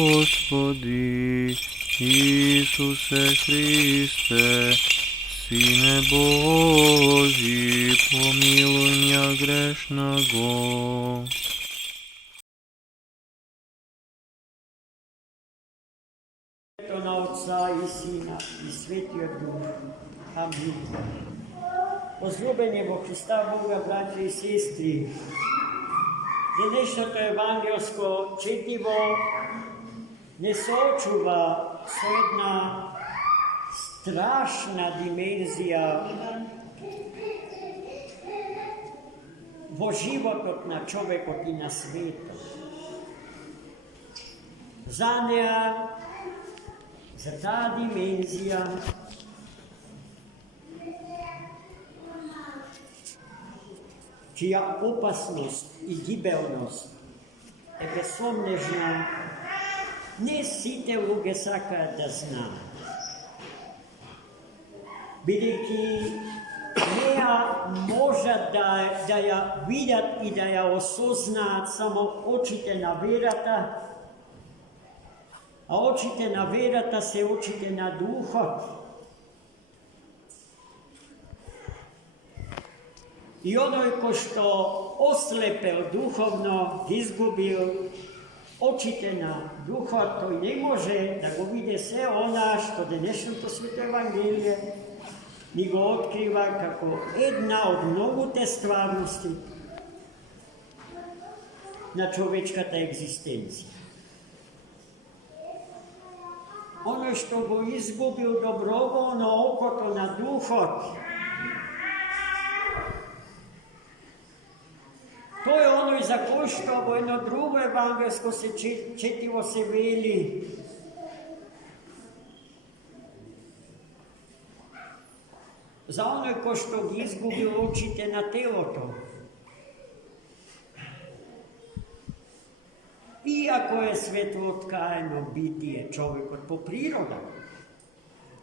Господи Ісусе Христе, Сине Божий, помилуй меня грешного. На Отца і Сина, і Святого Духа. Амінь. Возлюблені во Христа Бога, браті і сестри, dnešното evangelsko čitivo ne sočuva s jedna strašna dimenzija vo životot na čovekot i na svetu. Za ta dimenzija čija opasnost i gibelnost je besomnežna, ne site luge saka da zna. Бидејќи неа можат да ја видат и да ја осознаат само очите на верата, а очите на верата се очите на духот. И оној кој што ослепел духовно, изгубил очите на духот, тој не може да го види се она што денешното Свето Евангелие ни го открива како една од многуте стварности на човечката екзистенција. Оној што го изгубил доброволно окото на духот, тој е оној за кој што во едно друго евангелско четиво се вели: за оној кој што ги изгубил очите на телото. Иако е светлооткаено битие човекот по природа,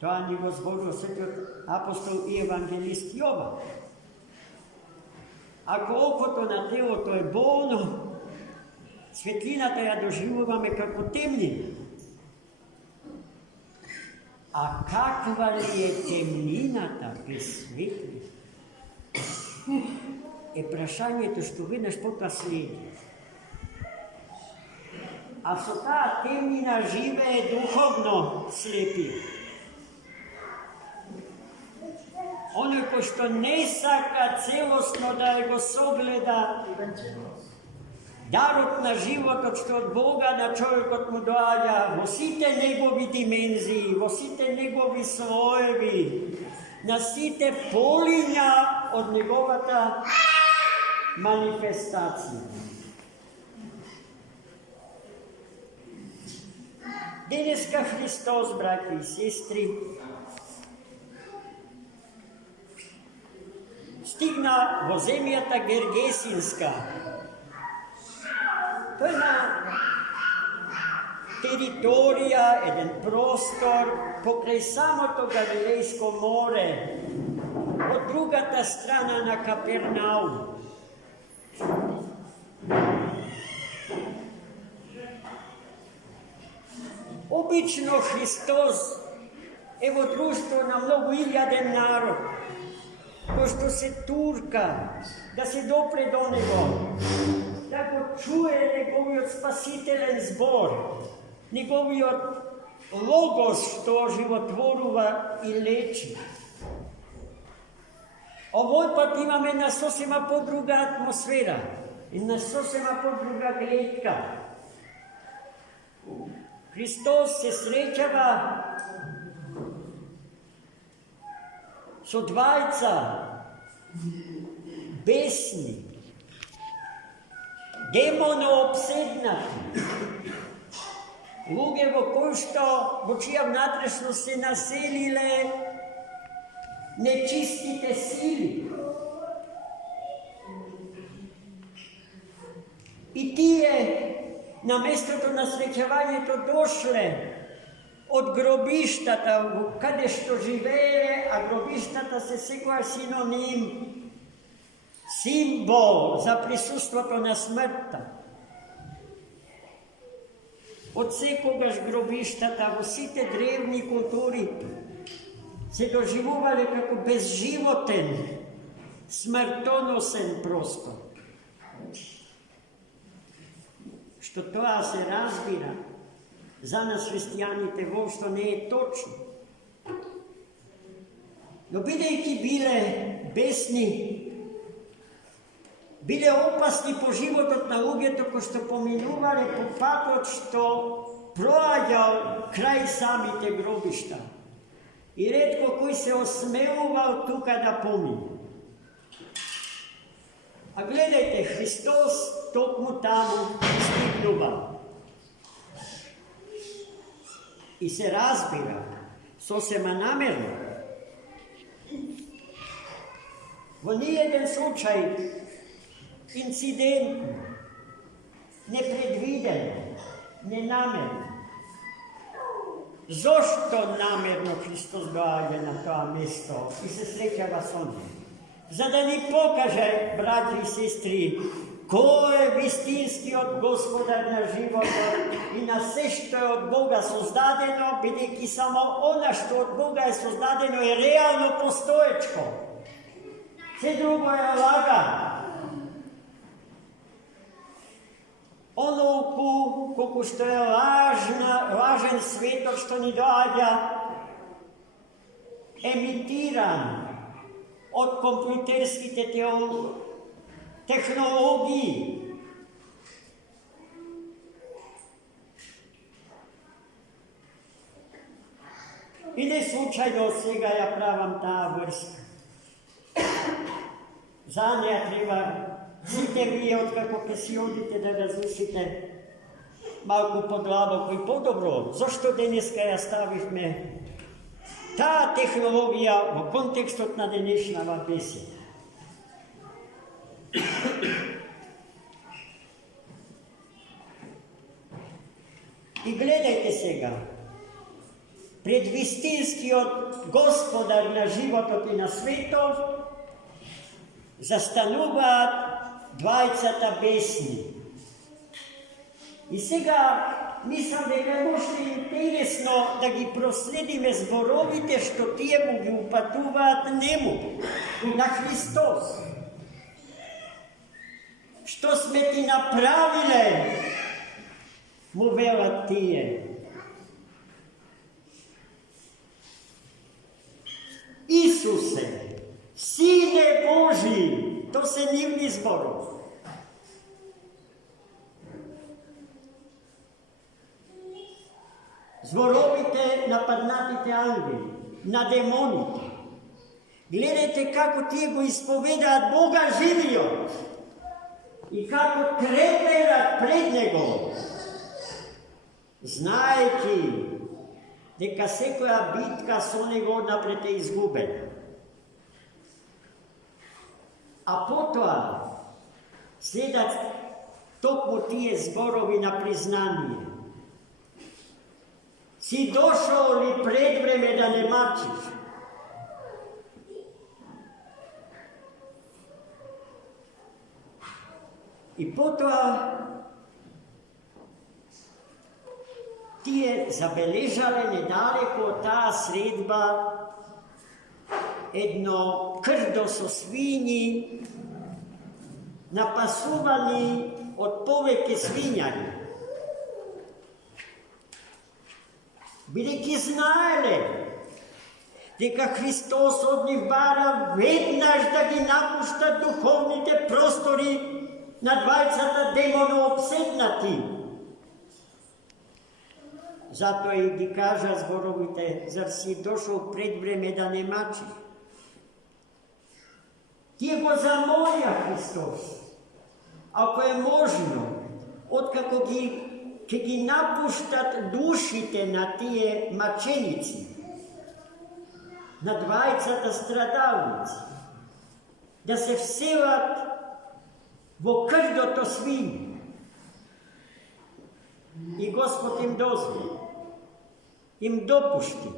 тоа ни го зборува светиот апостол и евангелист Јован. Ако окото на телото е болно, светлината ја доживуваме како темнина. А каква ли е темнината без светли? Е прашањето што веднаш потоа следи. А со таа темнина живее духовно слепи. Оној кој што не сака целосно да го согледа дарот на животот што од Бога на човекот му доаѓа во сите негови димензии, во сите негови слоеви, на сите полиња од неговата манифестација. Денеска Христос, браќи и сестри, стигна во земјата Гергесинска. Тоа е една територија, еден простор покрај самото Галилејско море, од другата страна на Капернаум. Обично Христос е во друштво на многу илјаден народ, кој што се турка да се допре до него, да го чуе неговиот спасителен збор, неговиот логос што животворува и лечи. Овој пат имаме една сосема подруга атмосфера, една сосема подруга гледка. Христос се среќава со двајца бесни, демоно обседнати, луѓе во кои што во чија внатрешност се населиле нечистите сили. И тие на местото на среќавањето дошле од гробиштата, каде што живееле, а гробиштата се секоја синоним, символ за присуството на смртта. Od всекогаш гробиштата во сите древни култури се доживувале како безживотен, смртоносен простор. Што тоа се разбира, за нас христијаните воопшто не е точно. Но бидејќи биле бесни, биле опасни по животот на луѓето кои што поминувале по патот што проаѓал крај самите гробишта. И ретко кој се осмелувал тука да помине. А гледајте, Христос токму таму стигнува. И се разбира, сосема намерно. Во ниеден случај инцидентно, непредвидено, ненамерно. Зошто намерно Христос доаѓа на тоа место и се среќава со ним? За да ни покаже, браќи и сестри, кој е вистинскиот Господар на животот и на се што е од Бога создадено, бидејќи само она што од Бога е создадено е реално постоечко. Се друго е лага. Онолку колку што е лажен светот што ни доаѓа, емитиран од компјутерските технологии. И не случајно сега ја правам таа врска. За неја треба сите вие, откако ке си одите да размислите малку подлабоко и подобро, зашто денеска ја ставивме таа технологија во контекстот на денешнава беседа. И гледајте сега, пред вистинскиот Господар на животот и на светот застануваат двајцата бесни. И сега мислам дека може интересно да ги проследиме зборовите што тие му ги упатуваат нему, на Христос. Што сме ти направиле, му велат тие. Исусе, Сине Божи, то се нивни зборови. Зборовите на паднатите ангели, на демоните. Гледайте како тие го исповедаат Бога живиот и како треперат пред Него, знаејќи дека секоја битка со Него напред е изгубена. А потоа следат токму тие зборови на признание. Си дошол ли пред време да не мачиш? И потоа тие забележале недалеко од таа средба едно крдо со свињи, напасувани од повеќе свињари. Бидејќи знаеле дека Христос од нив бара веднаш да ги напушта духовните простори на двајцата демоно обседнати. Затоа и ги кажа зборовите, зар си дошол пред време да не мачи? Тие го замолија Христос, ако е можно, откако ќе ги напуштат душите на тие маченици, на двајцата страдалници, да се вселат во крдото свињи. И Господ им дозволи, им допушти,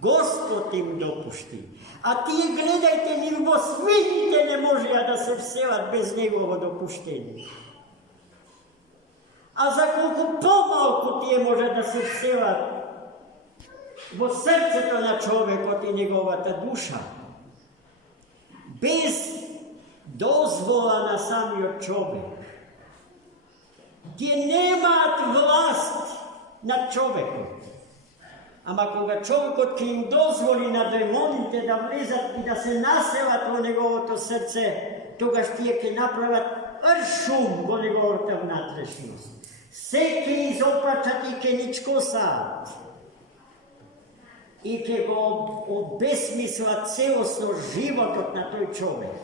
Господ им допушти. А тие, гледајте, ни во свињите не можеа да се вселат без Негово допуштение. А за колку помалку тие може да се вселат во срцето на човекот и неговата душа, без дозвола на самиот човек. Тие немаат власт над човекот. Ама кога човекот ќе им дозволи на демоните да влезат и да се населат во неговото срце, тогаш тие ќе направат шум во неговата внатрешност. Се ќе изопачат и ќе ничкосаат. И ќе го обесмислат целосно животот на тој човек.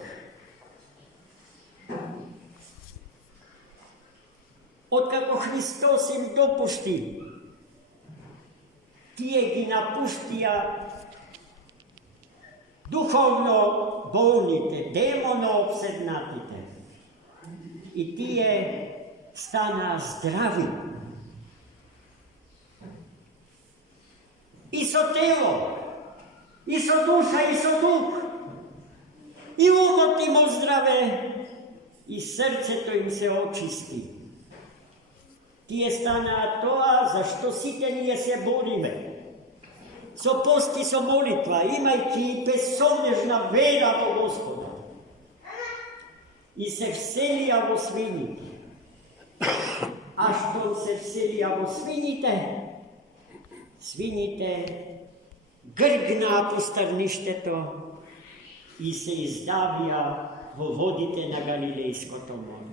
Откако Христос им допушти, тие ги напуштија духовно болните, демоно обседнатите. И тие станаа здрави. И со тело, и со душа, и со дух. И умот им оздраве, и срцето им се очисти. Тие станаа тоа за што сите ние се бориме. Со пост и со молитва, имајќи безсомнежна вера во Господа. И се вселија во свините. А што се вселија во свините? Свините гргнаа по старништето и се издавија во водите на Галилејското море.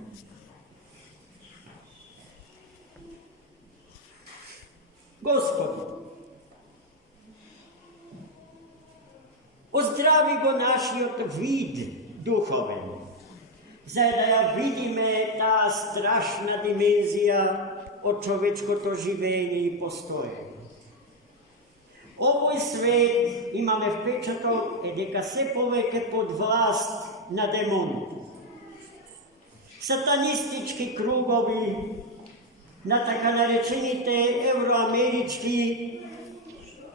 Господи, оздрави го нашиот вид духовен, за да ја видиме таа страшна димензија од човечкото живење и постоење. Овој свет, имаме впечаток, е дека се повеќе под власт на демоните. Сатанистички кругови, на така наречените евроамерички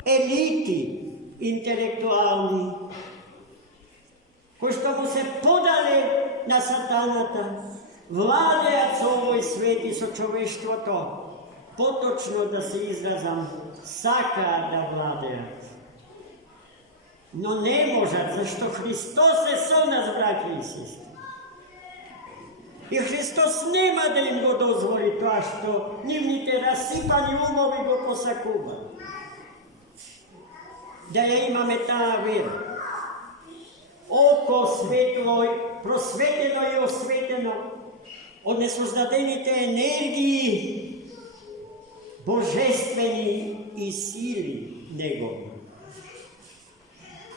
елити интелектуални, кои што му се подале на сатаната, владеат со овој свет и со човештвото, поточно да се изразам, сакаат да владеат. Но не можат, зашто Христос е со нас, браќи и сестри. И Христос нема да им го дозволи тоа што нивните расипани умови го посакуваат. Да ја имаме таа вера. Око светло, просветено и осветено од несоздадените енергии, божествени и сили негови.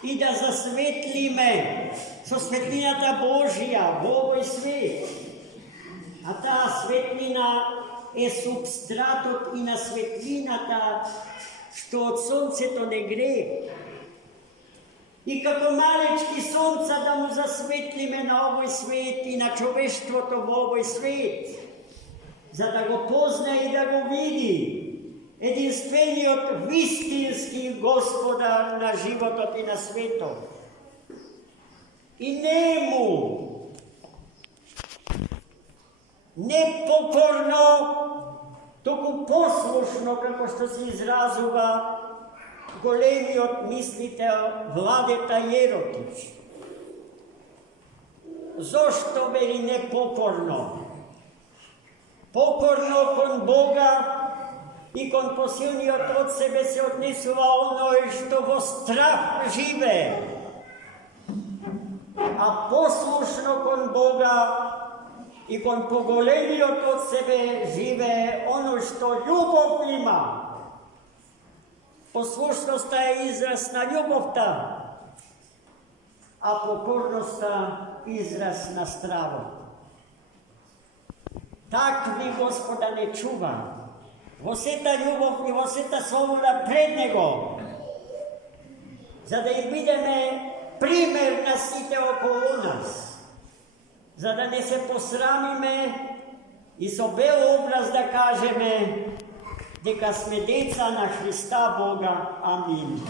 И да засветлиме со светлината Божија во овој свет. А таа светлина е субстратот и на светлината што од сонцето не грее. И како малечки сонца да му засветлиме на овој свет и на човештвото во овој свет, за да го познае и да го види единствениот вистински Господар на животот и на светот. И нему не покорно, току послушно, како што се изразува големиот мислител Владета Јеротич. Зошто вели непокорно? Покорно кон Бога и кон посилниот од себе се однесува оној што во страх живее, а послушно кон Бога и кон поголемиот од себе живее оној што љубов има. Послушноста е израз на љубовта, а покорноста израз на стравот. Такви Господа не чува, во сета љубов и во сета слобода пред Него, за да им бидеме пример на сите околу нас, за да не се посрамиме и со бел образ да кажеме дека сме деца на Христа Бога. Амин.